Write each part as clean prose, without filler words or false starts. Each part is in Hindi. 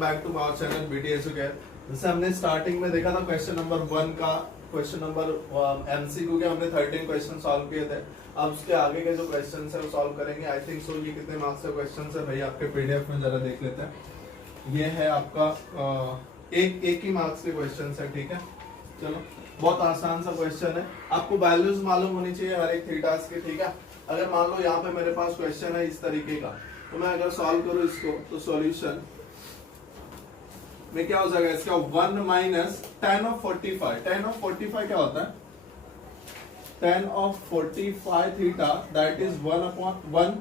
Welcome back to our channel BTSU care. जैसे हमने स्टार्टिंग में देखा था क्वेश्चन नंबर 1 का क्वेश्चन नंबर एमसीक्यू के हमने 13 क्वेश्चन सॉल्व किए थे। अब उसके आगे के जो क्वेश्चन है वो सॉल्व करेंगे। आई थिंक सो ये कितने मार्क्स के क्वेश्चन है भाई आपके पीडीएफ में जरा देख लेते हैं। ये है आपका एक ही मार्क्स के क्वेश्चन है, ठीक है। चलो बहुत आसान सा क्वेश्चन है, आपको वैल्यूज मालूम होनी चाहिए हर एक थीटास की, ठीक है। अगर मान लो यहाँ पे मेरे पास क्वेश्चन है इस तरीके का, तो मैं अगर सॉल्व करूँ इसको तो सॉल्यूशन में क्या हो जाएगा इसका 1 minus tan of 45। tan of 45 क्या होता है? tan of 45 theta that is 1/1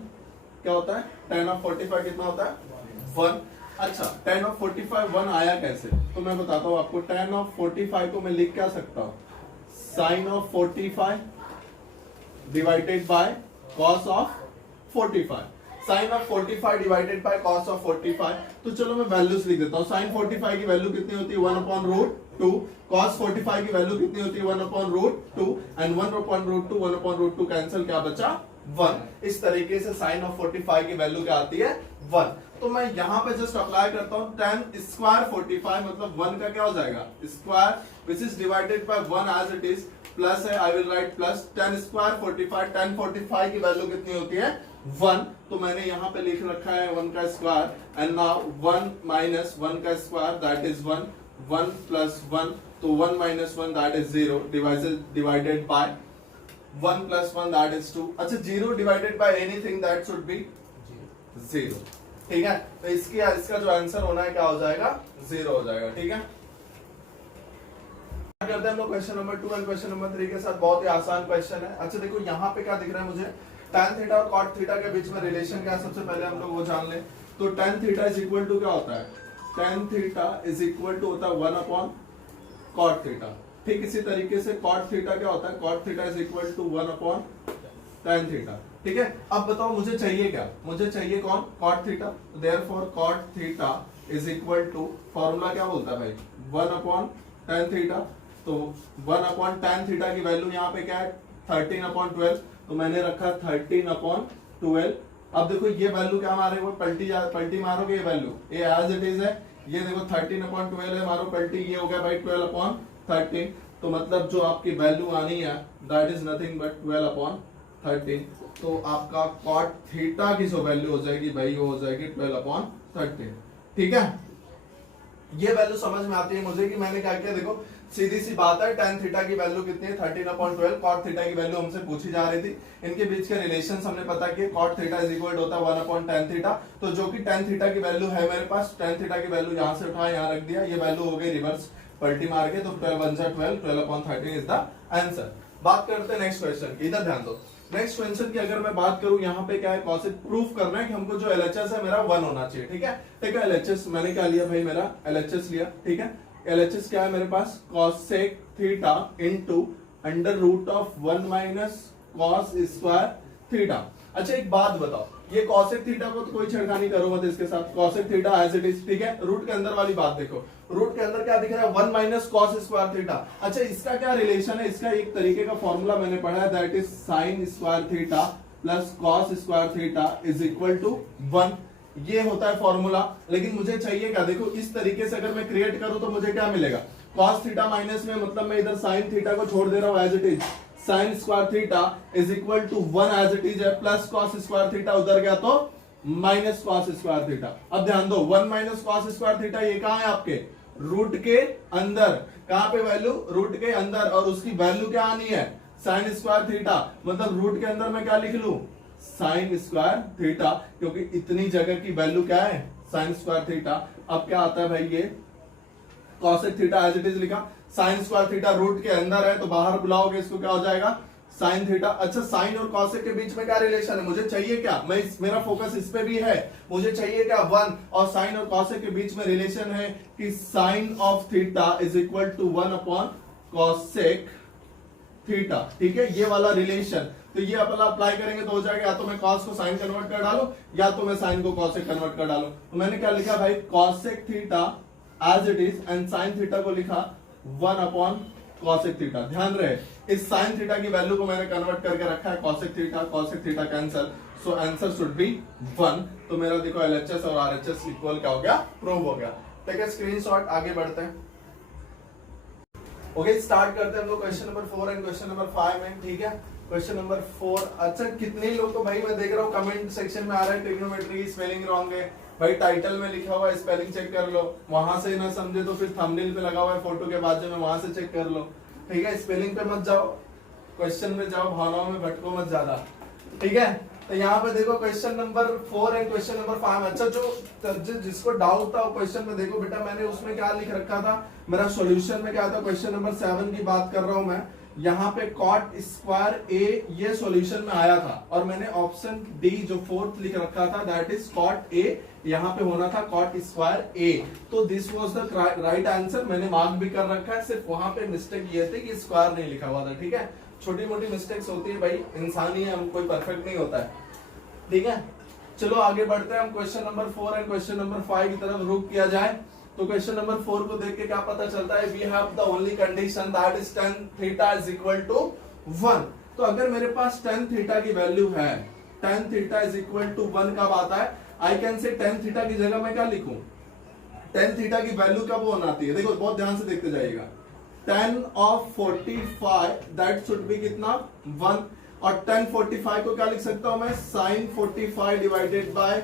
क्या होता है? tan ऑफ 45 कितना होता है? 1। अच्छा, tan ऑफ 45 1 आया कैसे? तो मैं बताता हूँ आपको। tan ऑफ 45 को मैं लिख क्या सकता हूँ? sin of 45 divided by cos of 45। sin of 45 divided by cos of 45। तो चलो मैं वैल्यूज लिख देता हूँ। sin 45 की वैल्यू कितनी होती है? 1/√2। cos 45 की वैल्यू कितनी होती है? 1/√2 एंड 1/√2 1/√2 कैंसिल, क्या बचा? 1। इस तरीके से sin ऑफ 45 की वैल्यू क्या आती है? 1। तो मैं यहाँ पे जस्ट अप्लाई करता हूँ tan स्क्वायर 45 मतलब 1 का क्या हो जाएगा? Square which is divided by 1 as it is, plus है, I will write plus tan square 45। tan 45 की वैल्यू कितनी होती है? 1। तो मैंने यहाँ पे लिख रखा है 1 का स्क्वायर एंड नाउ 1 माइनस 1 का स्क्वायर दैट इज 1। 1 प्लस 1 तो 1 minus 1 that is 0 divided by 1 plus 1 that is 2। अच्छा, 0 divided by anything that should B 0, ठीक है। तो इसका जो आंसर होना है क्या हो जाएगा? 0 हो जाएगा, ठीक है। करते हैं हम लोग question number 2 and question number 3 के साथ। बहुत ही आसान क्वेश्चन है। अच्छा देखो यहाँ पे क्या दिख रहा है मुझे? tan थीटा और cot थीटा के बीच में रिलेशन क्या है, सबसे पहले हम लोग वो जान लें। तो tan theta is equal to क्या होता है? tan theta is equal to होता है 1/cot थीटा। ठीक इसी तरीके से cot थीटा क्या होता है? cot theta is equal to 1/tan theta, ठीक है। अब बताओ मुझे चाहिए क्या? मुझे चाहिए कौन? cot theta. Therefore cot theta is equal to, formula क्या बोलता है भाई? 1/tan theta. तो 1/tan थीटा की वैल्यू यहाँ पे क्या है? 13/12। तो मैंने रखा 13/12। अब देखो ये वैल्यू क्या मारे वो पलटी मारोगे, ये वैल्यू ये एज इट इज है। ये देखो 13/12 है, मारो पलटी, ये हो गया भाई 12/13। तो मतलब जो आपकी वैल्यू आनी है दैट इज नथिंग बट 12/13। तो आपका cot थीटा की जो वैल्यू हो जाएगी भाई वो हो जाएगी 12/13, ठीक है। ये वैल्यू समझ में आती है मुझे कि मैंने क्या किया। देखो सीधी सी बात है, tan थीटा की वैल्यू कितनी है? 13/12। cot थीटा की वैल्यू हमसे पूछी जा रही थी। इनके बीच के रिलेशंस हमने पता किए। cot थीटा इज इक्वल होता है 1/tan थीटा। तो जो कि tan थीटा की वैल्यू है मेरे पास, tan थीटा की वैल्यू यहाँ से उठाया, यहाँ रख दिया। ये वैल्यू हो गई रिवर्स पलटी मार के, तो 12 1 जा 12, 12/13 इज द आंसर। बात करते हैं नेक्स्ट क्वेश्चन की, इधर ध्यान दो। नेक्स्ट क्वेश्चन की अगर मैं बात करूं, यहाँ पे क्या है? कॉसेक प्रूफ करना है कि हमको जो LHS है मेरा 1 होना चाहिए, ठीक है। ठीक है, LHS मैंने क्या लिया भाई? मेरा LHS लिया, ठीक है। LHS क्या है मेरे पास? cosec theta into under root of 1 minus cos square theta. अच्छा एक बात बताओ, ये cosec थीटा को तो कोई छेड़खानी करो मत इसके साथ। cosec theta as it is, ठीक है। रूट के अंदर वाली बात देखो, रूट के अंदर क्या दिख रहा है? 1 माइनस cos स्क्वायर थीटा। अच्छा इसका क्या रिलेशन है? इसका एक तरीके का फॉर्मूला मैंने पढ़ा है that is sin square theta plus cos square theta is equal to 1। ये होता है फॉर्मूला। लेकिन मुझे चाहिए क्या? देखो इस तरीके से अगर मैं क्रिएट करूं तो मुझे क्या मिलेगा? cos थीटा माइनस में मतलब मैं इधर sin थीटा को छोड़ दे रहा हूं as it is. sin square theta is equal to 1 as it is है, प्लस cos स्क्वायर थीटा उधर गया तो माइनस cos स्क्वायर थीटा। अब ध्यान दो 1 माइनस cos स्क्वायर थीटा ये कहां है? आपके रूट के अंदर। कहां पे वैल्यू? रूट के अंदर। और उसकी वैल्यू क्या आनी है? sin square theta. मतलब रूट के अंदर मैं क्या लिख लूं? sin स्क्वायर थीटा, क्योंकि इतनी जगह की वैल्यू क्या है? sin square theta. अब क्या आता है भाई? ये cosec theta as it is लिखा। sin स्क्वायर थीटा रूट के अंदर है तो बाहर बुलाओगे इसको क्या हो जाएगा? sin theta. अच्छा sin और cosec के बीच में क्या रिलेशन है? मुझे चाहिए क्या? मेरा फोकस इस पे भी है। मुझे चाहिए क्या? 1। और sin और cosec के बीच में रिलेशन है कि sin of theta is equal to 1/cosec theta, ठीक है। ये वाला रिलेशन तो ये अपना अप्लाई करेंगे तो हो जाएगा, या तो मैं cos को sin कन्वर्ट कर डालू या तो मैं sin को cos से कन्वर्ट कर डालू। तो मैंने क्या लिखा भाई? cosec theta as it is and sin theta को लिखा 1/cosec थीटा। ध्यान रहे इस sin थीटा की वैल्यू को मैंने कन्वर्ट करके रखा है cosec theta cancel. So answer should be 1। तो मेरा देखो LHS और RHS इक्वल क्या हो गया? प्रूव हो गया। टेक अ स्क्रीनशॉट, आगे बढ़ते हैं। ओके, स्टार्ट करते हैं हम लोग question number 4 and question number 5 में। ठीक है, क्वेश्चन नंबर 4। अच्छा, कितने लोग तो भाई मैं देख रहा हूँ कमेंट सेक्शन में आ रहा है ट्रिग्नोमेट्री की स्पेलिंग रॉन्ग है। भाई टाइटल में लिखा हुआ है स्पेलिंग चेक कर लो, वहां से ना समझे तो फिर थंबनेल पे लगा हुआ है फोटो के बाजू में, वहां से चेक कर लो। ठीक है, स्पेलिंग पे मत जाओ, क्वेश्चन में जाओ, भावनाओं में भटको मत ज्यादा। ठीक है, तो यहाँ पे देखो question number 4 and question number 5। अच्छा, जो जिसको डाउट था क्वेश्चन में देखो बेटा, मैंने उसमें क्या लिख रखा था, मेरा सॉल्यूशन में क्या था, क्वेश्चन नंबर 7 की बात कर रहा हूं मैं। यहाँ पे कॉट स्क्वायर ए ये सॉल्यूशन में आया था, और मैंने ऑप्शन डी जो 4th लिख रखा था दैट इज कॉट ए, यहाँ पे होना था कॉट स्क्वायर ए। तो this was the right answer, मैंने मार्क भी कर रखा है। सिर्फ वहां पे मिस्टेक ये थी कि स्क्वायर नहीं लिखा हुआ था। ठीक है, छोटी मोटी मिस्टेक्स होती है भाई, इंसान ही है हम, कोई परफेक्ट नहीं होता है। ठीक है, चलो आगे बढ़ते हैं हम question number 4 and question number 5 की तरफ रुक किया जाए। तो क्वेश्चन नंबर 4 को देख के क्या पता चलता है, we have the only condition that is tan theta is equal to 1। तो अगर मेरे पास tan थीटा की वैल्यू है, tan theta is equal to 1 कब आता है, I can say tan theta की जगह मैं क्या लिखूं, tan थीटा की वैल्यू कब वन आती है, देखो बहुत ध्यान से देखते जाइएगा। tan of 45 that should B कितना 1, और tan 45 को क्या लिख सकता हूं मैं, sin 45 divided by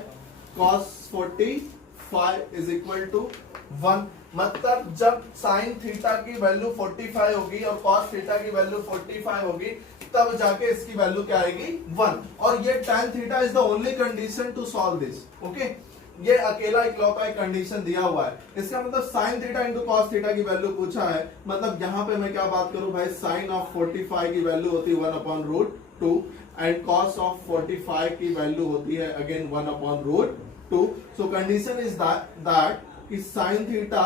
cos 45 is equal to 1। मतलब जब sin थीटा की वैल्यू 45 होगी और cos थीटा की वैल्यू 45 होगी, तब जाके इसकी वैल्यू क्या आएगी 1। और ये tan theta is the only condition to solve this. Okay, ये अकेला इकलौता एक कंडीशन दिया हुआ है। इसका मतलब sin theta into cos theta की वैल्यू पूछा है, मतलब यहाँ पे मैं क्या बात करूं भाई, sin ऑफ 45 की वैल्यू होती है 1/√2 एंड cos ऑफ 45 की वैल्यू होती है again 1/√2। So condition is that कि sin theta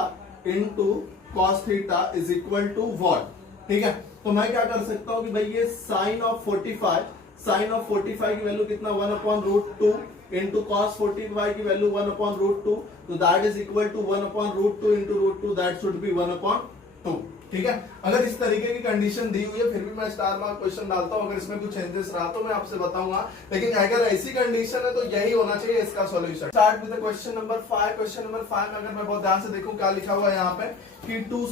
into cos theta is equal to what. ठीक है, तो मैं क्या कर सकता हूं कि भाई ये sin ऑफ 45 की वैल्यू कितना 1/√2 इंटू cos 45 की वैल्यू 1/√2, तो that is equal to 1/√2 into √2, that should be 1/2। ठीक है, अगर इस तरीके की कंडीशन दी हुई है, फिर भी मैं स्टार मार्क क्वेश्चन डालता हूं। अगर इसमें कुछ चेंजेस रहा तो मैं आपसे बताऊंगा, लेकिन अगर ऐसी कंडीशन है तो यही होना चाहिए इसका solution. Start with question number 5। Question number 5 में अगर मैं बहुत ध्यान से देखूं क्या लिखा हुआ है यहाँ पे कि 2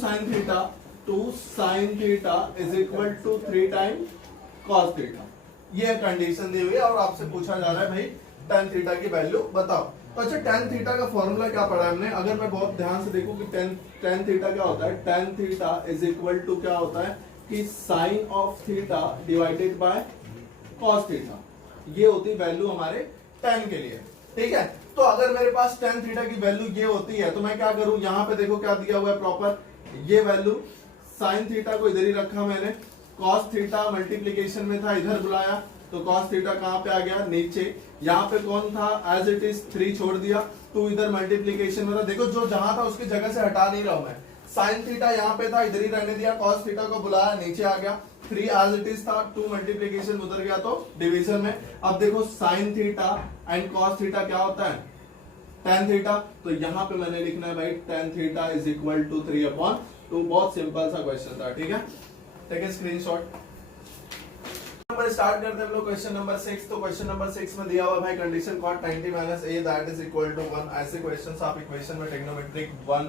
sin theta is equal to 3 time cos theta, ये कंडीशन दी हुई है और आपसे पूछा जा रहा है भाई tan थीटा की वैल्यू बताओ। तो अच्छा, tan थीटा का फॉर्मूला क्या पढ़ा है हमने, अगर मैं बहुत ध्यान से देखूं कि tan थीटा क्या होता है, tan theta is equal to क्या होता है कि sin of theta divided by cos theta, ये होती वैल्यू हमारे tan के लिए। ठीक है, तो अगर मेरे पास tan थीटा की वैल्यू ये होती है तो मैं क्या करूं, यहाँ पे देखो क्या दिया हुआ है प्रॉपर, ये वैल्यू sin थीटा को इधर ही रखा मैंने, cos थीटा मल्टीप्लीकेशन में था इधर बुलाया, तो cos थीटा कहां पे आ गया नीचे, यहाँ पे कौन था एज इट इज 3 छोड़ दिया, 2 इधर मल्टीप्लीकेशन में था, देखो जो जहां था उसकी जगह से हटा नहीं रहा हूं मैं, sin थीटा यहाँ पे था इधर ही रहने दिया, cos थीटा को बुलाया नीचे आ गया, 3 एज इट इज था, 2 मल्टीप्लीकेशन उधर गया तो डिवीजन में। अब देखो sin theta and cos theta क्या होता है tan थीटा, तो यहाँ पे मैंने लिखना है भाई tan theta is equal to 3/2। बहुत सिंपल सा क्वेश्चन था। ठीक है, टेक ए स्क्रीनशॉट। स्टार्ट करते हैं हम लोग क्वेश्चन नंबर 6। तो क्वेश्चन नंबर 6 में दिया हुआ भाई condition cot 90 minus a that is equal to 1। ऐसे क्वेश्चंस आप इक्वेशन में ट्रिग्नोमेट्रिक 1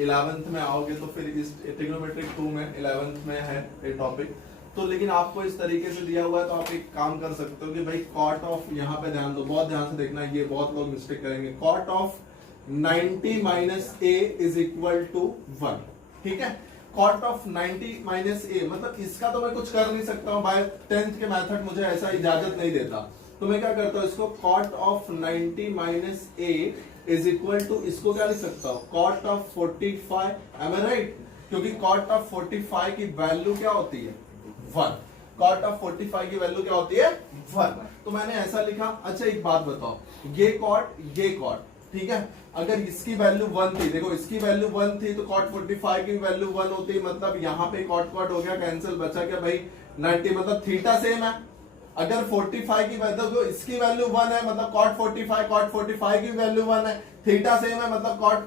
11th में आओगे तो फिर इस ट्रिग्नोमेट्रिक 2 में 11th में है ये टॉपिक। तो लेकिन आपको इस तरीके से दिया हुआ है तो आप एक काम कर सकते हो कि भाई cot ऑफ, यहाँ पे ध्यान दो, बहुत ध्यान से देखना, ये बहुत लोग मिस्टेक करेंगे, cot of 90 minus a is equal to 1। ठीक है, cot ऑफ 90 माइनस a, मतलब इसका तो मैं कुछ कर नहीं सकता हूँ, बाय 10th के मेथड मुझे ऐसा इजाजत नहीं देता, तो मैं क्या करता हूँ इसको cot of 90 minus a is equal to, इसको क्या लिख सकता हूँ cot of 45, am I right, क्योंकि cot ऑफ 45 की वैल्यू क्या होती है 1, cot ऑफ 45 की वैल्यू क्या होती है 1, तो मैंने ऐसा लिखा। अच्छा एक बात बताओ, ये cot, ठीक है, अगर इसकी वैल्यू 1 थी, देखो इसकी वैल्यू 1 थी तो cot 45 की वैल्यू 1 होती, मतलब यहाँ पे cot हो गया कैंसिल, बचा क्या भाई 90, मतलब थीटा सेम है। अगर 45 की वैल्यू, तो इसकी वैल्यू 1 है मतलब cot 45 की वैल्यू 1 है, थीटा सेम है मतलब cot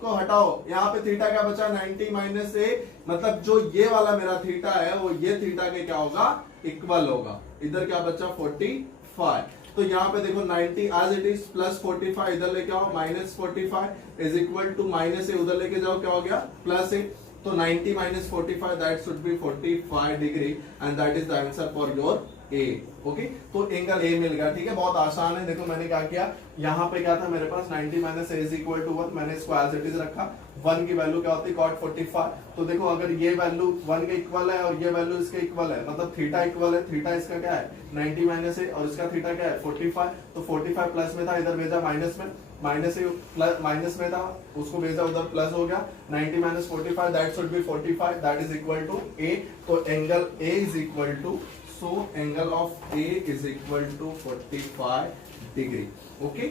को हटाओ, यहाँ पे थीटा क्या बचा 90 माइनस a, मतलब जो ये वाला मेरा थीटा है वो ये थीटा के क्या होगा इक्वल होगा, इधर क्या बचा 45। तो यहाँ पे देखो 90 एज इट इज प्लस 45 इधर लेके आओ minus 45 is equal to minus A उधर लेके जाओ क्या हो गया प्लस ए। तो 90 minus 45 that should be 45 degree and that is the answer for your A. Okay तो एंगल A मिल गया। ठीक है बहुत आसान है। देखो मैंने क्या किया यहाँ पे क्या था मेरे पास 90 minus A is equal to 1 मैंने इसको as it is रखा। 1 की वैल्यू क्या होती है cot 45। तो देखो अगर ये वैल्यू 1 के इक्वल है और ये वैल्यू इसके इक्वल है मतलब थीटा इक्वल है। थीटा इसका क्या है 90 minus A और इसका थीटा क्या है 45। तो 45 प्लस में था इधर भेजा माइनस में माइनस प्लस माइनस में था उसको भेजा उधर प्लस हो गया 90 minus 45 that should be 45 that is equal to A। तो angle A is equal to so angle of A is equal to 45 degree। Okay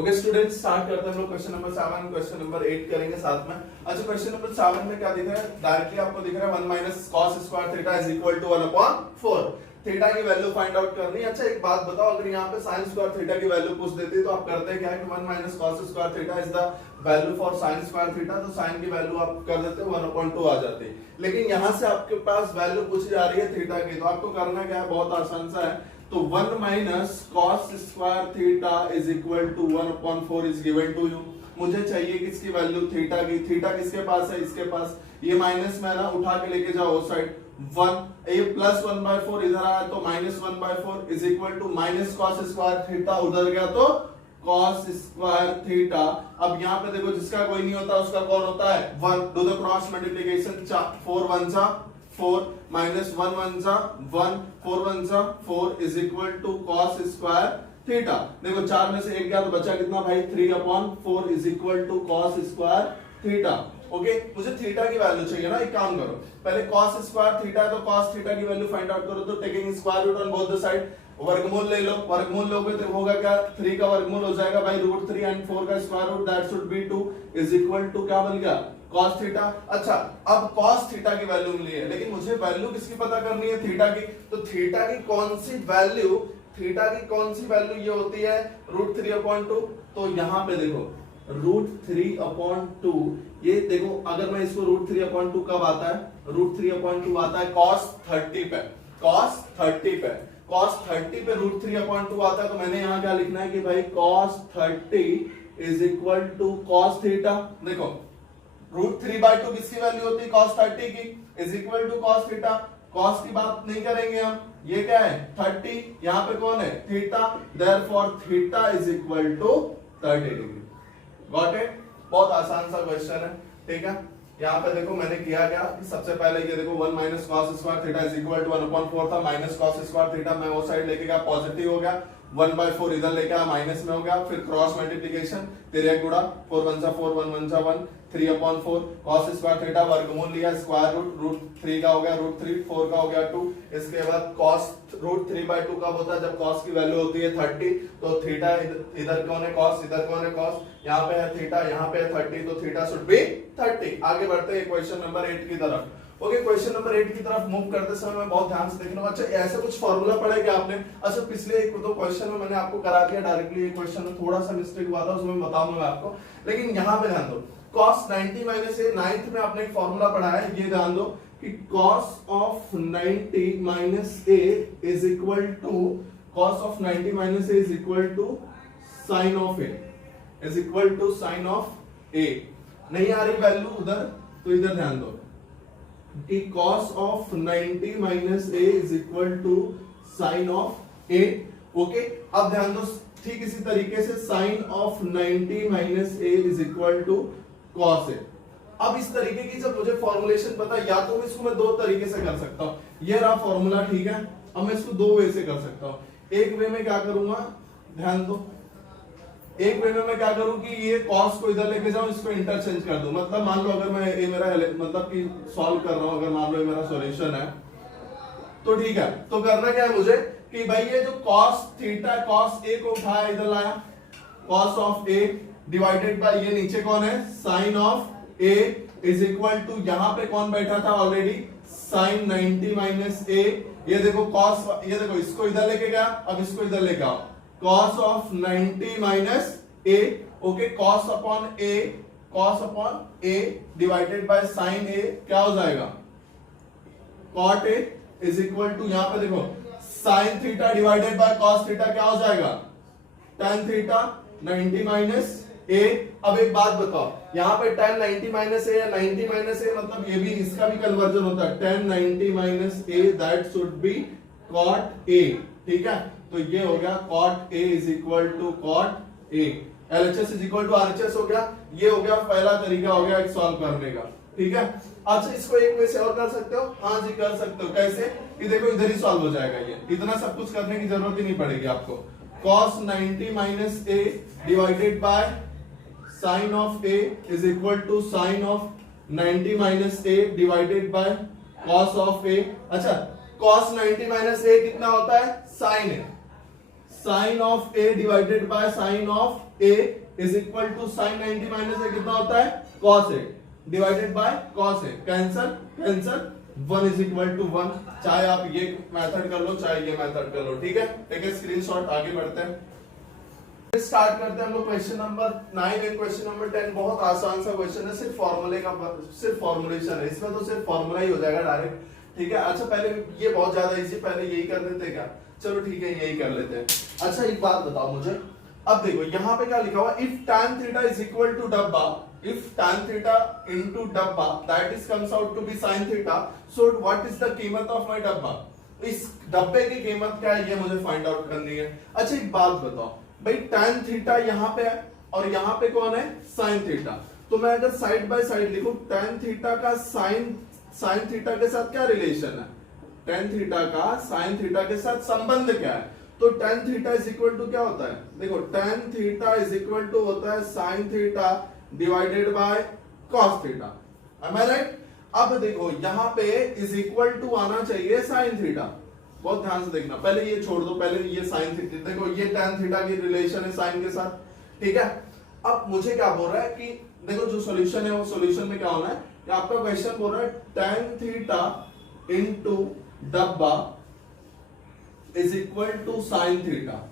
okay students start करते हैं हम लोग क्वेश्चन नंबर 7 क्वेश्चन नंबर 8 करेंगे साथ में। अच्छा क्वेश्चन नंबर 7 में क्या दिख रहा है डायरेक्टली आपको दिख रहा है 1 minus cos square theta is equal to 1/4 theta की वैल्यू फाइंड आउट करनी है। अच्छा एक बात बताओ अगर यहाँ पे sin स्क्वायर थीटा की वैल्यू पूछ देती तो आप करते क्या है कि 1 minus cos square theta is the value for sin square theta तो sin की वैल्यू आप कर देते 1/2 आ जाती। लेकिन यहाँ से आपके पास वैल्यू पूछी जा रही है थीटा की तो आपको करना क्या है बहुत आसान सा है। तो 1 minus cos square theta is equal to 1/4 is given to you। मुझे चाहिए किसकी वैल्यू थीटा की। थीटा किसके पास है इसके पास ये माइनस में ना उठा के लेके जाओ उस साइड 1 ये प्लस 1/4 इधर आया तो minus 1/4 is equal to minus cos square theta उधर गया तो कॉस स्क्वायर थीटा। अब यहाँ पे देखो जिसका कोई नहीं होता उसका कौन होता है 1 डू द क्रॉस मल्टीप्लिकेशन 4 1 जा 4 माइनस 1 1 जा 1 4 1 जा 4 is equal to cos square theta. देखो 4 में से 1 गया तो बचा कितना भाई 3/4 is equal to cos square theta. Okay मुझे थीटा की वैल्यू चाहिए ना एक काम करो पहले cos स्क्वायर थीटा है तो cos थीटा की वैल्यू फाइंड आउट करो तो taking square root on both the side वर्गमूल ले लो वर्गमूल लोगे तो होगा क्या 3 का वर्गमूल हो जाएगा भाई √3 एंड 4 का square root that should be 2 is equal to क्या बन गया cos थीटा। अच्छा अब cos थीटा की वैल्यू मिली है लेकिन मुझे वैल्यू किसकी पता करनी है थीटा की। तो थीटा की कौन सी वैल्यू ये होती है √3/2। तो यहाँ पे देखो √3/2 ये देखो अगर मैं इसको √3/2 कब आता है √3/2 आता है cos 30 पे cos 30 पे √3/2 आता है। तो मैंने यहाँ क्या लिखना है कि भाई cos 30 is equal to cos theta. देखो √3/2 किसकी वैल्यू होती है cos 30 की is equal to cos theta. cos की बात नहीं करेंगे हम ये क्या है 30 यहाँ पे कौन है theta therefore theta is equal to 30 degree. Got it बहुत आसान सा क्वेश्चन है। ठीक है यहाँ पे देखो मैंने किया क्या कि सबसे पहले ये देखो 1 minus cos square theta is equal to 1/4 था माइनस cos square theta मैं वो साइड लेके गया पॉजिटिव हो गया 1/4 इधर लेके आया माइनस में हो गया फिर क्रॉस मल्टीप्लिकेशन तेरे गुणा 4 1 4 1 1 1 3/4 cos स्क्वायर थीटा वर्गमूल लिया स्क्वायर रूट √3 का हो गया √3 4 का हो गया 2। इसके बाद cos √3/2 कब होता है जब cos की वैल्यू होती है 30 तो थीटा इधर कौन है cos इधर कौन है cos यहाँ पे है थीटा यहाँ पे है 30 तो थीटा शुड बी 30। आगे बढ़ते हैं क्वेश्चन नंबर 8 की तरफ। ओके क्वेश्चन नंबर 8 की तरफ मूव करते समय मैं बहुत ध्यान से देखना। अच्छा ऐसे कुछ फॉर्मूला पढ़ा क्या आपने। अच्छा पिछले एक दो क्वेश्चन में मैंने आपको करा दिया डायरेक्टली ये क्वेश्चन में थोड़ा सा मिस्टेक हुआ था उसमें बताऊंगा मैं आपको लेकिन यहाँ पे ध्यान दो cos 90 minus a 9th में आपने एक फॉर्मूला पढ़ा है ये ध्यान दो कि cos of 90 minus a is equal to cos of 90 minus a is equal to sin of a is equal to sin of a। नहीं आ रही वैल्यू उधर तो इधर ध्यान दो कि cos of 90 minus a is equal to sin of a। Okay अब ध्यान दो ठीक इसी तरीके से sin of 90 minus a is equal to cos a। अब इस तरीके की जब मुझे फॉर्मुलेशन पता या तो मैं इसको मैं दो तरीके से कर सकता हूं ये रहा फॉर्मूला ठीक है। अब मैं इसको दो वे से कर सकता हूं एक वे में क्या करूंगा ध्यान दो एक वे में मैं क्या करूं कि ये cos को इधर लेके जाऊं इसको इंटरचेंज कर दूं मतलब मान लो अगर मैं ये मेरा मतलब कि सॉल्व कर रहा हूं अगर मान लो ये मेरा सॉल्यूशन है तो ठीक है। तो करना क्या है मुझे कि भाई ये जो cos थीटा cos a को उठाया इधर लाया cos of a divided by ये नीचे कौन है sin of a is equal to यहाँ पे कौन बैठा था ऑलरेडी sin 90 माइनस a ये देखो cos ये देखो इसको इधर लेके गया अब इसको इधर लेके आओ cos of 90 minus a okay cos upon a divided by sin a क्या हो जाएगा cot a is equal to यहाँ पे देखो sine theta divided by cos theta क्या हो जाएगा, tan थीटा 90 माइनस ए। अब एक बात बताओ, यहाँ पे tan 90 माइनस ए या 90 माइनस ए मतलब ये भी इसका भी कन्वर्जन होता है, tan 90 minus a that should be cot a, ठीक है। तो ये हो गया cot a is equal to cot a, LHS is equal to RHS हो गया। ये हो गया पहला तरीका हो गया एक सॉल्व करने का, ठीक है। अच्छा इसको एक वे से और कर सकते हो, हाँ जी कर सकते हो। कैसे कि देखो इधर ही सॉल्व हो जाएगा, ये इतना सब कुछ करने की जरूरत ही नहीं पड़ेगी आपको। cos 90 minus A divided by sine of A is equal to sine of 90 minus A divided by cos of A. अच्छा cos 90 माइनस ए कितना होता है, sine A, sine of A divided by sine of A is equal to sine 90 minus A कितना होता है, cos A divided by cos A. Cancel cancel, 1 is equal to 1। चाहे आप ये मेथड कर लो चाहे ये मेथड कर लो, ठीक है। एक स्क्रीनशॉट, आगे बढ़ते हैं, स्टार्ट करते हैं हम लोग question number 9 and question number 10। बहुत आसान सा क्वेश्चन है, सिर्फ फॉर्मूले का, सिर्फ फॉर्मुलेशन है इसमें, तो सिर्फ फॉर्मूला ही हो जाएगा डायरेक्ट, ठीक है। अच्छा पहले ये बहुत ज्यादा इजी, पहले यही कर लेते क्या, चलो ठीक है यही कर लेते हैं। अच्छा एक बात बताओ मुझे, अब देखो यहाँ पे क्या लिखा हुआ, if tan theta is equal to डब्बा, इफ tan थीटा इनटू डब्बा that is comes out to be sin theta, so what is the कीमत ऑफ माय डब्बा, इस डब्बे की कीमत क्या है ये मुझे फाइंड आउट करनी है। अच्छा एक बात बताओ भाई, tan थीटा यहाँ पे है और यहाँ पे कौन है, sin थीटा, तो मैं अगर साइड बाय साइड लिखूं tan थीटा का sin थीटा के साथ क्या रिलेशन है, tan थीटा का sin थीटा के साथ संबंध क्या है, तो tan theta is equal to क्या होता है, देखो tan theta is equal to होता है sin theta divided by cos theta, am I right? अब देखो यहाँ पे इज इक्वल टू आना चाहिए sin थीटा, बहुत ध्यान से देखना, पहले ये छोड़ दो, पहले ये sin थीटा, देखो ये tan थीटा की रिलेशन है sin के साथ, ठीक है। अब मुझे क्या बोल रहा है कि देखो जो सॉल्यूशन है वो सॉल्यूशन में क्या होना है, कि आपका क्वेश्चन बोल रहा है tan थीटा इनटू डब्बा is equal to sin theta,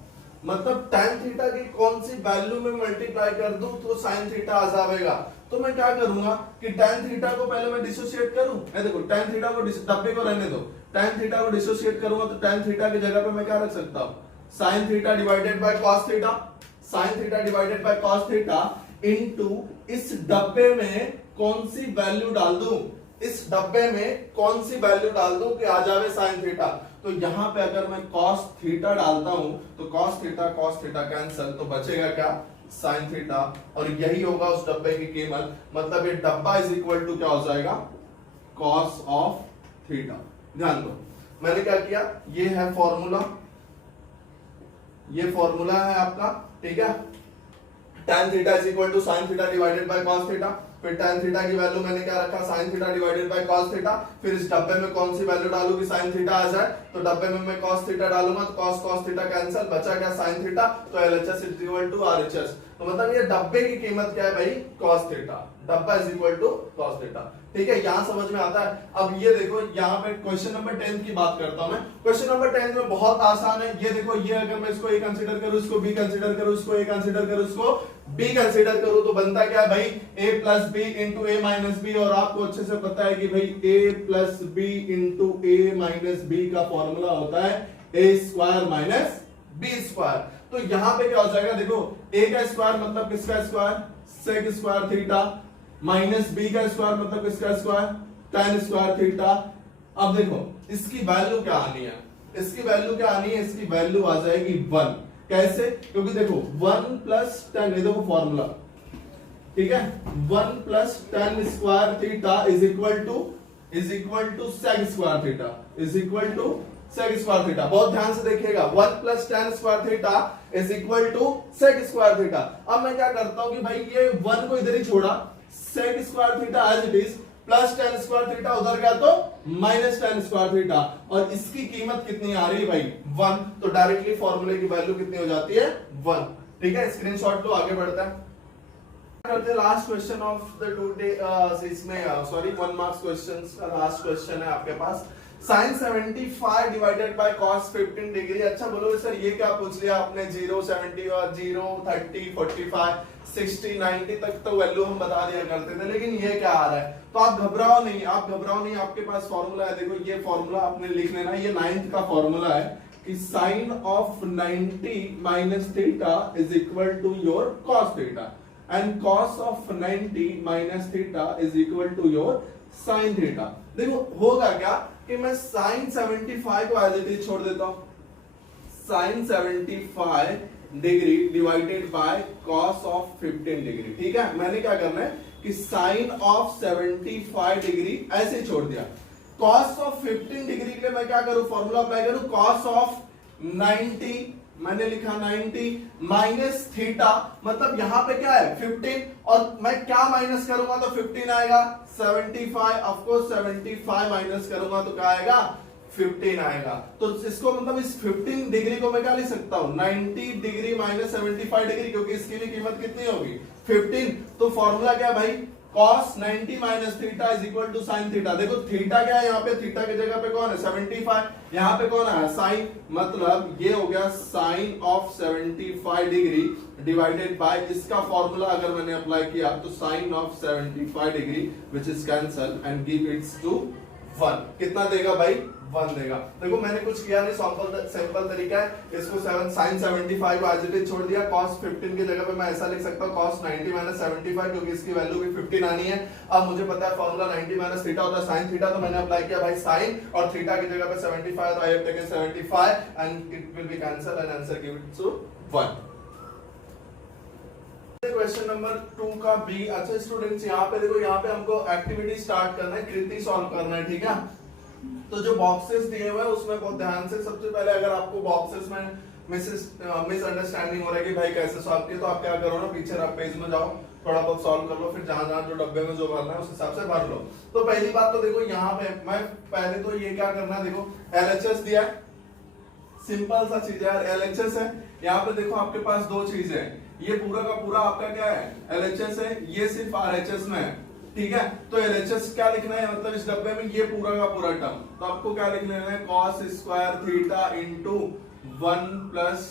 मतलब tan थीटा की कौन सी वैल्यू में मल्टीप्लाई कर दूं तो sin थीटा आ जाएगा। तो मैं क्या करूंगा कि tan थीटा को पहले मैं डिसोसिएट करूं, देखो tan थीटा को डब्बे को रहने दो, tan थीटा को डिसोसिएट करूंगा तो tan थीटा की जगह पे मैं क्या रख सकता हूं, sin theta divided by cos theta, sin theta divided by cos theta into इस डब्बे में कौन सी वैल्यू डाल दूं, इस डब्बे में कौन सी वैल्यू डाल दूं कि आ जावे sin थीटा। तो यहां पे अगर मैं cos थीटा डालता हूं तो cos थीटा कैंसिल, तो बचेगा क्या, sin थीटा, और यही होगा उस डब्बे की कीमत, मतलब ये डब्बा इज इक्वल टू क्या हो जाएगा, cos ऑफ थीटा। ध्यान दो मैंने क्या किया, ये है फॉर्मूला, ये फॉर्मूला है आपका, ठीक है। tan theta is equal to sin theta divided by cos theta, फिर tan थीटा की वैल्यू मैंने क्या रखा, sin theta divided by cos theta, फिर इस डब्बे में कौन सी वैल्यू डालूं कि sin थीटा आ जाए, तो डब्बे में मैं cos थीटा डालूंगा तो cos थीटा कैंसिल, बचा क्या sin थीटा, तो LHS is equal to RHS, तो मतलब ये डब्बे की कीमत क्या है भाई, cos थीटा, डब्बा is equal to cos theta, ठीक है। यहां समझ में आता है। अब ये देखो यहाँ पे क्वेश्चन नंबर 10 की बात करता हूं मैं, क्वेश्चन नंबर 10 में बहुत आसान है, ये देखो, ये अगर मैं इसको A कंसीडर करूं, इसको B कंसीडर करूं, इसको A कंसीडर करूं, इसको B कंसीडर करूं, तो बनता क्या है भाई, A plus B into A minus B, और आपको अच्छे से पता है कि भाई A plus B into A minus B का फॉर्मूला होता है A square minus B square. तो यहाँ पे क्या हो जाएगा, देखो A का स्क्वायर मतलब किसका square, sec square theta, minus B का स्क्वायर मतलब किसका स्क्वायर, tan स्क्वायर थीटा। अब देखो इसकी वैल्यू क्या आनी है, इसकी वैल्यू क्या आनी है, इसकी वैल्यू आ जाएगी 1, कैसे, क्योंकि देखो 1 प्लस tan, ये देखो फॉर्मूला, ठीक है, 1 plus tan square theta is equal to sec square theta, is equal to sec square theta. बहुत ध्यान से देखिएगा, 1 plus tan square theta is equal to sec square theta. अब मैं क्या करता हूं कि भाई ये 1 को इधर ही छोड़ा, sec square theta as it is, plus tan square theta उधर गया तो माइनस tan स्क्वायर थीटा, और इसकी कीमत कितनी आ रही है भाई, 1, तो डायरेक्टली फॉर्मूले की वैल्यू कितनी हो जाती है, 1, ठीक है। स्क्रीनशॉट लो, आगे बढ़ता है, करते last question of the today, इसमें सॉरी 1 मार्क्स क्वेश्चंस का लास्ट क्वेश्चन है आपके पास, sin 75 divided by cos 15 degree. अच्छा बोलो सर ये क्या पूछ लिया आपने, 0 70 और 0 30 45 60 90 तक तो वैल्यू हम बता दिया करते थे, लेकिन ये क्या आ रहा है, तो आप घबराओ नहीं, आपके पास फॉर्मूला है, देखो ये फॉर्मूला आपने लिख लेना, ये 9th का फॉर्मूला है, कि sine of 90 minus theta is equal to your cos theta and cos of 90 minus theta is equal to your sine theta. देखो होगा क्या कि मैं साइन 75 को एज इट इज छोड़ देता हूं, sine 75 degree divided by cos of 15 degree. ठीक है, मैंने क्या करना है कि साइन ऑफ 75 डिग्री ऐसे ही छोड़ दिया। कॉस ऑफ 15 डिग्री के लिए मैं क्या करूं, फॉर्मूला अप्लाई करूं, कॉस ऑफ 90 मैंने लिखा 90 माइनस थीटा, मतलब यहां पे क्या है 15 और मैं क्या माइनस करूंगा तो 15 आएगा 75, ऑफ कोर्स 75 माइनस करूंगा तो क्या आएगा 15 आएगा। तो इसको मतलब इस 15 डिग्री को मैं क्या लिख सकता हूं 90 डिग्री माइनस 75 डिग्री, क्योंकि इसकी भी कीमत कितनी होगी 15। तो फॉर्मूला क्या भाई, cos 90 minus theta is equal to sine theta. देखो थीटा क्या है यहाँ पे, थीटा की जगह पे कौन है 75, यहाँ पे कौन है साइन, मतलब ये हो गया sine of 75 degree divided by इसका फॉर्मूला अगर मैंने अप्लाई किया तो sine of 75 degree which is cancel and give its to 1। कितना देगा भाई 1 देगा। देखो मैंने कुछ किया नहीं, सिंपल तरीका है, इसको साइन 75 को एज इट इज छोड़ दिया, cos 15 की जगह पे मैं ऐसा लिख सकता हूं cos 90 माइनस 75, क्योंकि इसकी वैल्यू भी 15 आनी है। अब मुझे पता है फॉर्मूला 90 माइनस थीटा होता है साइन थीटा, तो मैंने अप्लाई किया भाई साइन और थीटा की जगह पे 75, तो I have taken 75 and it will be cancel and answer give it to 1। Question number 2 का बी। अच्छा स्टूडेंट्स यहाँ पे देखो, यहाँ पे हमको एक्टिविटी स्टार्ट करना है, कृति सॉल्व करना है। ठीक है, तो जो बॉक्सेस दिए हुए हैं उसमें बहुत ध्यान से, सबसे पहले अगर आपको बॉक्सेस में मिसअंडरस्टैंडिंग हो रहा है कि भाई कैसे सॉल्व किया, तो आप क्या करो ना, पीछे आप पेज में जाओ, थोड़ा बहुत सॉल्व कर लो, फिर जहां जहां जो डब्बे में जो भरना है उस हिसाब से भर लो। तो पहली बात तो देखो यहाँ पे मैं पहले तो ये क्या करना है, देखो LHS दिया है, सिंपल सा चीज है यार, LHS है। यहाँ पे देखो आपके पास दो चीजें हैं, ये पूरा का पूरा आपका क्या है LHS है, ये सिर्फ RHS में है। ठीक है, तो LHS क्या लिखना है, मतलब इस डब्बे में ये पूरा का पूरा टर्म, तो आपको क्या लिख लेना है cos square theta into 1 plus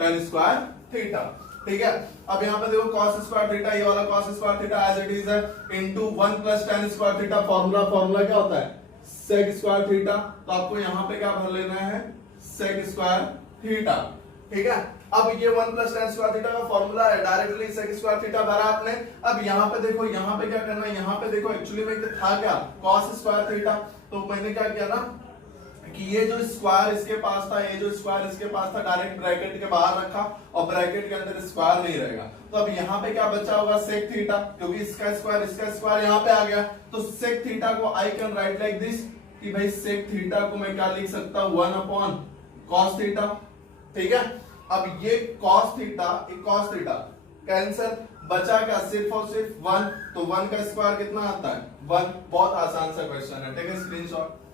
tan square theta. ठीक है, अब यहाँ पे देखो cos स्क्वायर थीटा, ये वाला cos square theta as it is है, into 1 plus tan square theta, formula क्या होता है sec स्क्वायर थीटा, तो आपको यहाँ पे क्या भर लेना है sec स्क्वायर थीटा। ठीक है, अब ये 1 प्लस tan स्क्वायर थीटा का फॉर्मूला है, डायरेक्टली sec स्क्वायर थीटा भरा आपने। अब यहाँ पे देखो, यहाँ पे क्या करना है, यहाँ पे देखो एक्चुअली में था क्या cos स्क्वायर थीटा, तो मैंने क्या किया ना कि ये जो स्क्वायर इसके पास था, ये जो स्क्वायर इसके पास था, डायरेक्ट ब्रैकेट के बाहर रखा और ब्रैकेट के अंदर स्क्वायर नहीं रहेगा। तो अब यहाँ पे क्या बचा होगा sec थीटा, क्योंकि इसका स्क्वायर यहाँ पे आ गया, तो sec थीटा को I can write like this कि भाई sec थीटा को मैं क्या लिख सकता हूँ 1 अपॉन cos थीटा। ठीक है, अब ये cos थीटा कैंसल, बचा क्या सिर्फ और सिर्फ 1, तो 1 का स्क्वायर कितना आता है 1। बहुत आसान सा क्वेश्चन है, टेक ए स्क्रीनशॉट।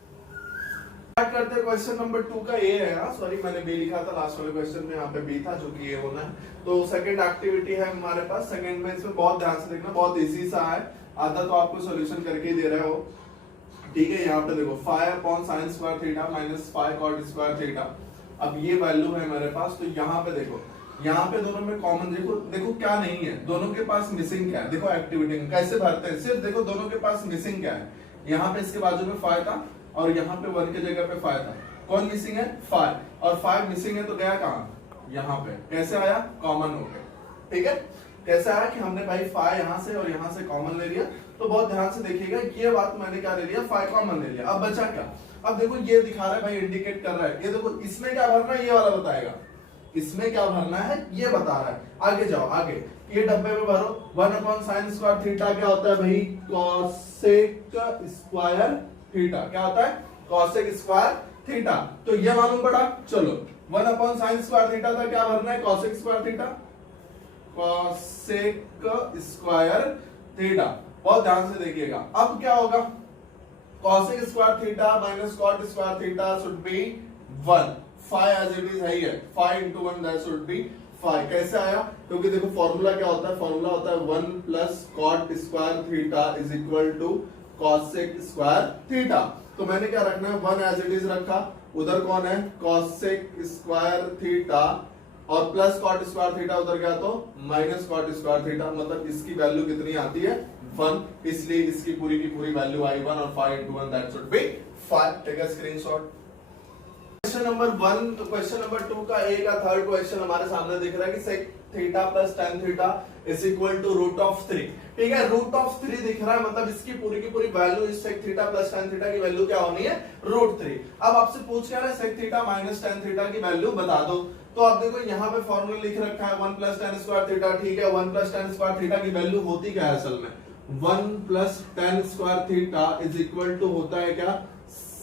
स्टार्ट करते हैं क्वेश्चन नंबर 2 का ए है, सॉरी मैंने बी लिखा था लास्ट वाले क्वेश्चन में, यहाँ पे बी था जो कि ए होना है। तो सेकंड एक्टिविटी है हमारे पास, सेकंड में इसमें बहुत ध्यान से देखना, बहुत इजी सा है, आधा तो आपको सॉल्यूशन करके ही दे रहे हो। ठीक है, यहाँ पे देखो 5 upon sine square theta minus 5 cot square theta. अब ये वैल्यू है मेरे पास, तो यहाँ पे देखो, यहाँ पे दोनों में कॉमन देखो क्या नहीं है, दोनों के पास मिसिंग क्या है। देखो एक्टिविटी में कैसे भरते हैं, सिर्फ देखो दोनों के पास मिसिंग क्या है। यहाँ पे इसके बाजू में 5 था और यहाँ पे 1 की जगह पे 5 था, कौन मिसिंग है 5, और 5 मिसिंग है तो गया कहाँ यहाँ पे, कैसे आया कॉमन हो गया। ठीक है, कैसे आया कि हमने भाई 5 यहाँ से और यहाँ से कॉमन ले लिया। तो बहुत ध्यान से देखिएगा, ये बात मैंने क्या ले लिया 5 कॉमन ले लिया। अब बचा क्या, अब देखो ये दिखा रहा है भाई, इंडिकेट कर रहा है, ये देखो इसमें क्या भरना है ये वाला बताएगा, इसमें क्या भरना है ये बता रहा है। आगे जाओ, आगे ये डब्बे में भरो 1 अपॉन साइन स्क्वायर थीटा क्या होता है भाई cosec स्क्वायर थीटा, क्या होता है cosec स्क्वायर थीटा। तो ये मालूम पड़ा, चलो 1 अपॉन साइन स्क्वायर थीटा था, क्या भरना है cosec square theta, cosec square theta. बहुत ध्यान से देखिएगा, अब क्या होगा cosec square theta minus cot square theta should be 1, 5 as it is है ही है, 5 into 1 दैट शुड बी 5। कैसे आया, क्योंकि देखो फॉर्मूला क्या होता है, फॉर्मूला होता है 1 plus cot square theta is equal to cosec square theta. तो मैंने क्या रखना है 1 एज इट इज रखा, उधर कौन है cosec स्क्वायर थीटा और प्लस cot स्क्वायर थीटा उधर गया तो माइनस cot स्क्वायर थीटा, मतलब इसकी वैल्यू कितनी आती है 1, इसलिए इसकी पूरी की पूरी वैल्यू आई 1 और 5 into 1 that should be 5। Take a screenshot. Question number 1, तो क्वेश्चन नंबर 2 का ए का थर्ड क्वेश्चन हमारे सामने दिख रहा है कि sec theta plus tan theta is equal to root of 3। ठीक है, रूट ऑफ 3 दिख रहा है, मतलब इसकी पूरी की पूरी वैल्यू इस sec theta plus tan theta की वैल्यू क्या होनी है, रूट 3। अब आपसे पूछ क्या रहा है, sec theta minus tan theta की वैल्यू बता दो। तो आप देखो यहाँ पे फॉर्मूला लिख रखा है 1 प्लस tan स्क्वायर थीटा। ठीक है, 1 प्लस tan स्क्वायर थीटा की वैल्यू होती क्या है असल में, 1 plus tan square theta is equal to होता है क्या,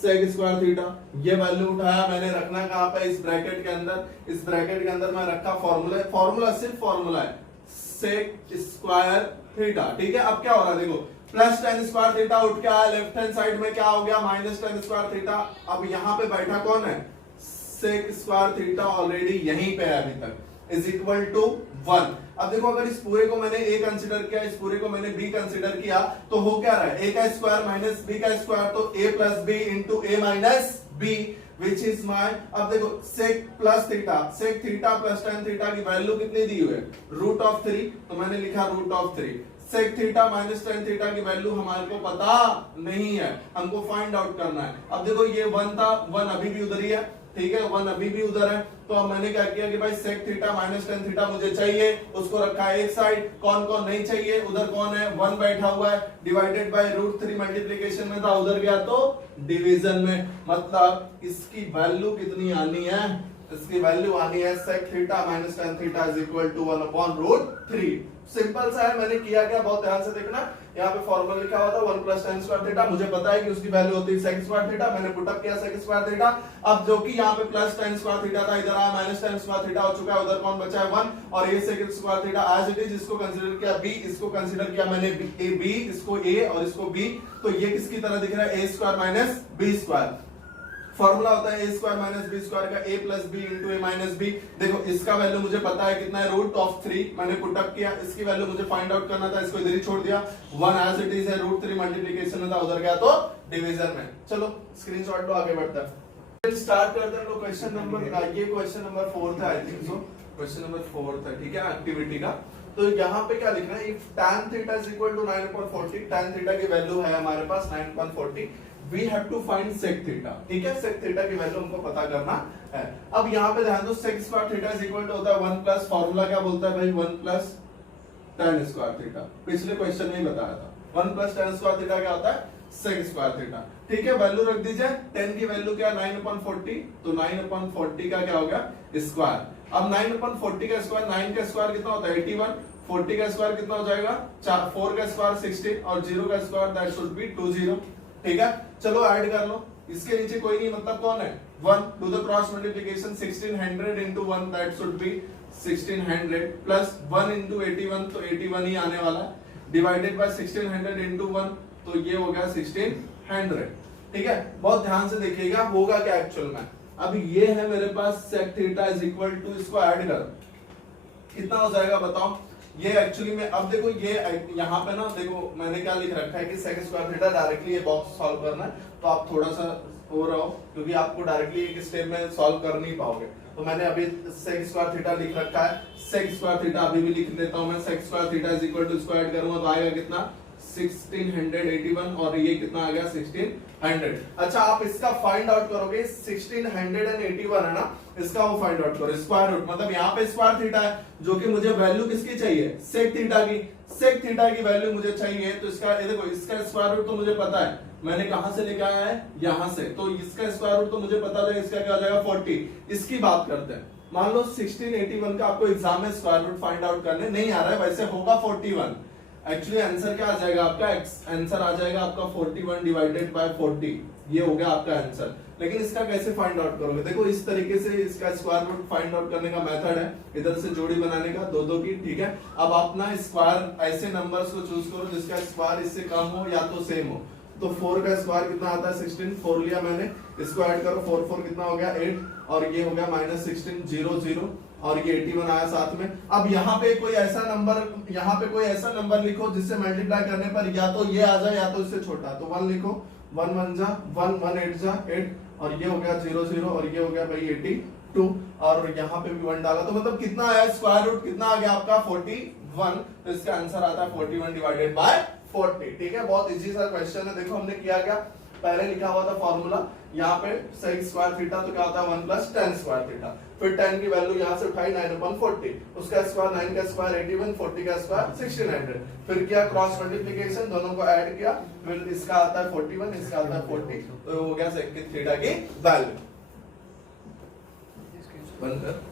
sec स्क्वायर थीटा। ये वैल्यू उठाया मैंने, रखना कहां पे, इस ब्रैकेट के अंदर। इस ब्रैकेट के अंदर मैं रखा फॉर्मूला, फॉर्मूला सिर्फ फॉर्मूला है sec स्क्वायर थीटा। ठीक है, अब क्या हो रहा है देखो, प्लस tan स्क्वायर थीटा उठ के आया, लेफ्ट हैंड साइड में क्या हो गया, माइनस tan स्क्वायर थीटा। अब यहाँ पे बैठा कौन है, sec स्क्वायर थीटा ऑलरेडी यहीं पे है अभी तक, इज इक्वल टू 1। अब देखो अगर इस पूरे को मैंने a कंसीडर किया, इस पूरे को मैंने b कंसीडर किया, तो हो क्या रहा है, a का स्क्वायर माइनस b का स्क्वायर, तो a plus b into a minus b which is my. अब देखो sec plus theta, sec theta plus tan theta की वैल्यू कितनी दी हुई है, रूट ऑफ 3, तो मैंने लिखा root of 3। sec theta minus tan theta की वैल्यू हमारे को पता नहीं है, हमको फाइंड आउट करना है। अब देखो ये 1 था, 1 अभी भी उधर ही है। ठीक है, 1 अभी भी उधर है, तो अब मैंने क्या किया कि भाई sec theta minus tan theta मुझे चाहिए, उसको रखा है एक साइड। कौन कौन नहीं चाहिए, उधर कौन है, 1 बैठा हुआ है, डिवाइडेड बाय रूट 3 मल्टीप्लिकेशन में था, उधर गया तो डिवीजन में। मतलब इसकी वैल्यू कितनी आनी है, इसकी वैल्यू आनी है sec theta minus tan theta is equal to 1 upon root 3। Simple सा है, मैंने किया क्या, बहुत ध्यान से देखना, यहाँ पे फॉर्मूला लिखा हुआ था 1 प्लस tan स्क्वायर थीटा, मुझे पता है कि उसकी वैल्यू होती है sec स्क्वायर थीटा, मैंने पुट अप किया sec स्क्वायर थीटा। अब जो कि यहाँ पे प्लस tan स्क्वायर थीटा था, इधर आया माइनस tan स्क्वायर थीटा हो चुका है, उधर कौन बचा है 1, और ये sec square theta as it is, इसको कंसीडर किया b, इसको कंसीडर किया मैंने b, इसको a और इसको b, तो ये किसकी तरह दिख रहा है, a square minus b square. Formula होता है a square minus b square का, a plus b into a minus b। देखो इसका वैल्यू मुझे पता है कितना है, रूट ऑफ 3, मैंने पुट अप किया, इसकी वैल्यू मुझे फाइंड आउट करना था, इसको इधर ही छोड़ दिया, 1 एज इट इज है, रूट 3 मल्टीप्लिकेशन में था, उधर गया तो डिवीजन में। चलो स्क्रीनशॉट लो, आगे बढ़ते हैं, स्टार्ट करते हैं। तो क्वेश्चन नंबर, ये क्वेश्चन नंबर 4 था I think so, question number 4 था। ठीक है, एक्टिविटी का। तो यहाँ पे क्या लिखना है, if tan theta is equal to 9/40, tan theta की वैल्यू है हमारे पास 9/40, we have to find sec theta. ठीक है, sec थीटा की वैल्यू हमको पता करना है। अब यहाँ पे ध्यान दो, sec square theta is equal to होता है 1 प्लस, फॉर्मूला क्या बोलता है भाई, 1 प्लस tan स्क्वायर थीटा, पिछले क्वेश्चन में ही बताया था। 1 प्लस tan स्क्वायर थीटा क्या होता है, sec स्क्वायर थीटा। ठीक है, वैल्यू रख दीजिए, 10 की वैल्यू क्या, 9/40, तो 9/40 का क्या हो गया, स्क्वायर। अब 9/40 का स्क्वायर, 9 का स्क्वायर कितना होता है 81, 40 का स्क्वायर कितना हो जाएगा 4, 4 का स्क्वायर 16, और 0 का स्क्वायर दैट शुड बी 20। ठीक है, चलो ऐड कर लो, इसके नीचे कोई नहीं, मतलब कौन है 1, do the cross multiplication, 1600 into 1 that should B 1600, plus 1 into 81, तो 81 ही आने वाला है, डिवाइडेड बाय 1600 into 1, तो ये हो गया 1600। ठीक है, बहुत ध्यान से देखिएगा होगा क्या एक्चुअल में। अब ये है मेरे पास sec theta is equal to, इसको ऐड कर, कितना हो जाएगा बताओ। ये एक्चुअली में, अब देखो ये यहाँ पे ना देखो मैंने क्या लिख रखा है कि sec स्क्वायर थीटा डायरेक्टली ये बॉक्स सॉल्व करना है, तो आप थोड़ा सा हो रहा हो, क्योंकि आपको डायरेक्टली एक स्टेप में सॉल्व कर नहीं पाओगे। तो मैंने अभी sec स्क्वायर थीटा लिख रखा है, sec स्क्वायर थीटा अभी भी लिख देता हूं मैं, sec square theta is equal to, इसको ऐड करूंगा तो आएगा कितना 1681, और ये कितना आ गया 1600। अच्छा, आप इसका फाइंड आउट करोगे, 1681 है ना, इसका वो फाइंड आउट करो, स्क्वायर रूट, मतलब यहाँ पे स्क्वायर थीटा है, जो कि मुझे वैल्यू किसकी चाहिए, sec थीटा की। sec थीटा की वैल्यू मुझे चाहिए, तो इसका ये देखो, इसका स्क्वायर रूट तो मुझे पता है, मैंने कहां से लेके आया है, यहां से, तो इसका स्क्वायर रूट तो मुझे पता है, इसका क्या हो जाएगा 40। इसकी बात करते हैं, मान लो 1681 का आपको एग्जाम में स्क्वायर रूट फाइंड आउट करने नहीं आ रहा है, वैसे होगा 41। एक्चुअली आंसर क्या आ जाएगा आपका, आंसर आ जाएगा आपका 41 डिवाइडेड बाय 40, ये हो गया आपका आंसर। लेकिन इसका कैसे फाइंड आउट करोगे, देखो इस तरीके से इसका स्क्वायर रूट फाइंड आउट करने का मेथड है, इधर से जोड़ी बनाने का, दो दो की। ठीक है, अब आप ना स्क्वायर ऐसे नंबर्स को चूज करो जिसका स्क्वायर इससे कम हो या तो सेम हो। तो 4 का स्क्वायर कितना आता है 16, 4 लिया मैंने, इसको ऐड करो, 4 4 कितना हो गया 8, और ये हो गया माइनस 16, 0 0, और ये 81 आया साथ में। अब यहाँ पे कोई ऐसा नंबर, यहाँ पे कोई ऐसा नंबर लिखो जिससे मल्टीप्लाई करने पर या तो ये आ जाए या तो इससे छोटा, तो 1 लिखो, 1 1 जा 1, 1 8 जा 8, और ये हो गया 0 0, और ये हो गया भाई 82, और यहाँ पे भी 1 डाला, तो मतलब कितना आया स्क्वायर रूट, कितना आ गया आपका 41, तो इसका आंसर आता है 41 डिवाइडेड बाय 40। ठीक है, बहुत इजी सा क्वेश्चन है। देखो हमने किया क्या, पहले लिखा हुआ था फॉर्मूला, यहाँ पे sec स्क्वायर थीटा तो क्या होता है 1 प्लस tan स्क्वायर थीटा, फिर tan की वैल्यू यहाँ से उठाई 9/40, उसका स्क्वायर 9 का स्क्वायर 81, 40 का स्क्वायर 1600, फिर किया क्रॉस मल्टीप्लिकेशन, दोनों को ऐड किया, फिर इसका आता है 41, इसका आता है 40, तो हो गया sec थीटा की वैल्यू। बंद कर।